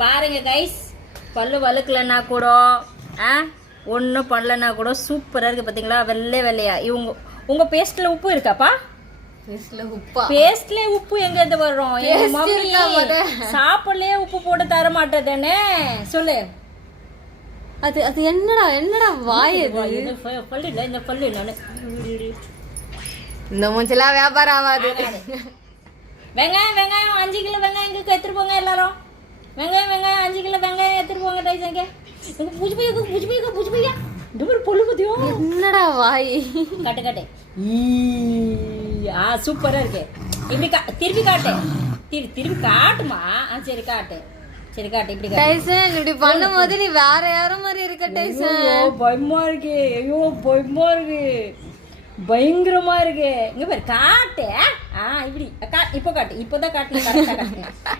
பாருங்க கைஸ், பல்லு வழுக்கலன்னா கூட ஒன்றும் பண்ணலன்னா கூட சூப்பராக இருக்குது. பார்த்தீங்களா, வெள்ளை வெள்ளையா. உங்க பேஸ்ட்ல உப்பு இருக்காப்பா? பேஸ்ட்ல உப்பு எங்க இருந்து வரும்? சாப்பாடுலயே உப்பு போட்டு தர மாட்டேதானே? சொல்லு. அது என்னடா வாய் பல்லு இல்லை, இந்த பல்லு நானு இந்த மூஞ்செல்லாம் வியாபாரம் ஆகாது. வெங்காயம் 5 கிலோ வெங்காயம் எங்களுக்கு எடுத்துட்டு போங்க எல்லாரும். வெங்காயம் 5 கிலோ வெங்காயம் எடுத்துட்டு போங்க. டைசங்க பூஜை பையா இந்த பொல்லு பத்தியோ. என்னடா வாய்? காட்டு சூப்பரா இருக்கு. இப்படி திருப்பி காட்டு. திருப்பி காட்டுமா. சரி காட்டு. இப்படி டைசன் இப்படி பண்ணும்போது நீ வேற யாரும் மாதிரி இருக்க டைசன். பயமா இருக்கு. ஐயோ பயமா இருக்கு, பயங்கரமா இருக்கு. இங்க பாரு காட்டு. இப்படி இப்போ காட்டு. இப்போதான் காட்டு.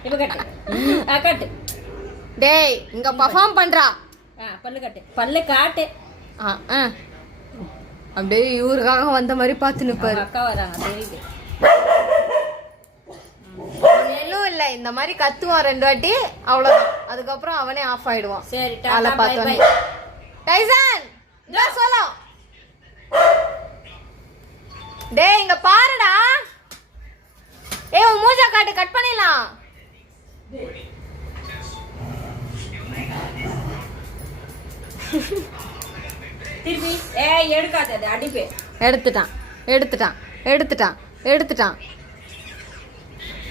இப்போ காட்டு. டேய் இங்க பெர்ஃபார்ம் பண்றா. பல்லு காட்டு. அப்படியே இவருக்காக வந்த மாதிரி பார்த்து நிப்பாரு. அக்கா வராங்க தெரியுது. எல்லாம் இல்ல, இந்த மாதிரி கத்துவான் 2 வாட்டி, அவ்வளவுதான். அதுக்கப்புறம் அவனே ஆஃப் ஆயிடுவான். சரி டாடா பை பை. டைசன் இதோ சொல்லு. டேய் இங்க பாருடா. உன் மூஞ்ச காட்டு, கட் பண்ணிடலாம். திருப்பி எடுக்காத, அது அடிப்பே. எடுத்துட்டான்.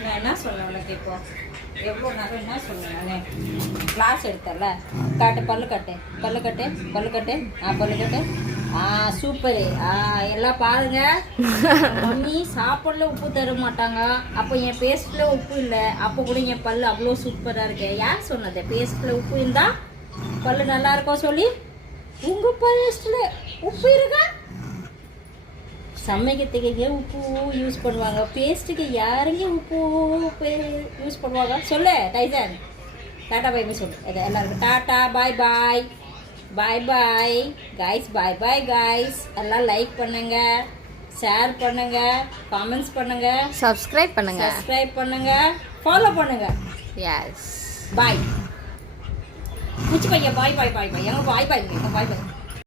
நான் என்ன சொன்னேன் உனக்கு? இப்போ எவ்வளோ நேரம் என்ன சொன்னேன் நானே? கிளாஸ் எடுத்தல. காட்டு. பல்லு கட்டு. சூப்பரு. எல்லாம் பாருங்க. மம்மி சாப்பாடுல உப்பு தர மாட்டாங்க. அப்போ என் பேஸ்ட்ல உப்பு இல்லை. அப்போ கூட என் பல்லு அவ்வளோ சூப்பரா இருக்கு. யார் சொன்னது பேஸ்ட்ல உப்பு இருந்தா பல்லு நல்லா இருக்கும் சொல்லி? உங்க பேஸ்ட்ல உப்பு இருக்கா? சமைக்கிறதுக்கு உப்பு யூஸ் பண்ணுவாங்க, பேஸ்ட்டுக்கு யாருங்க உப்பு யூஸ் பண்ணுவாங்க? சொல்லு டைசன். டாட்டா பை பை சொல்லு. எல்லாருக்கும் tata bye guys. Bye guys. எல்லாம் லைக் பண்ணுங்க, ஷேர் பண்ணுங்க, காமெண்ட்ஸ் பண்ணுங்க, சப்ஸ்கிரைப் பண்ணுங்க, ஃபாலோ பண்ணுங்க. Yes bye. பூச்சி பையன் பாய். எங்க பாய்.